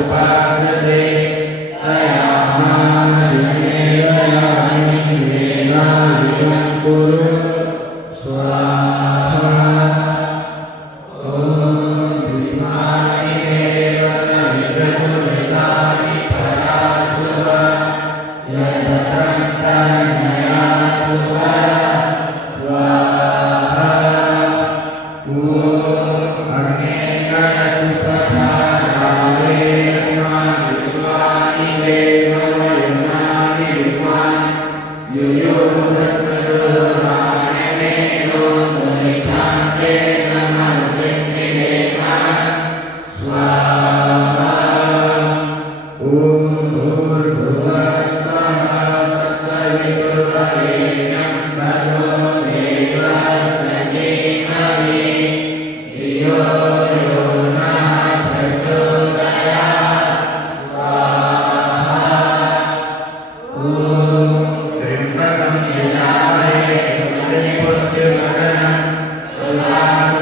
उपासते तया मामयमेव यामिमेवामिमं कुरु स्वाहा ॐ तस्मै देव सवितुर्वृतानि परासुव यदतन्तन्मया सुवरा स्वाहा ॐ अग्नेयसुपथा Amen.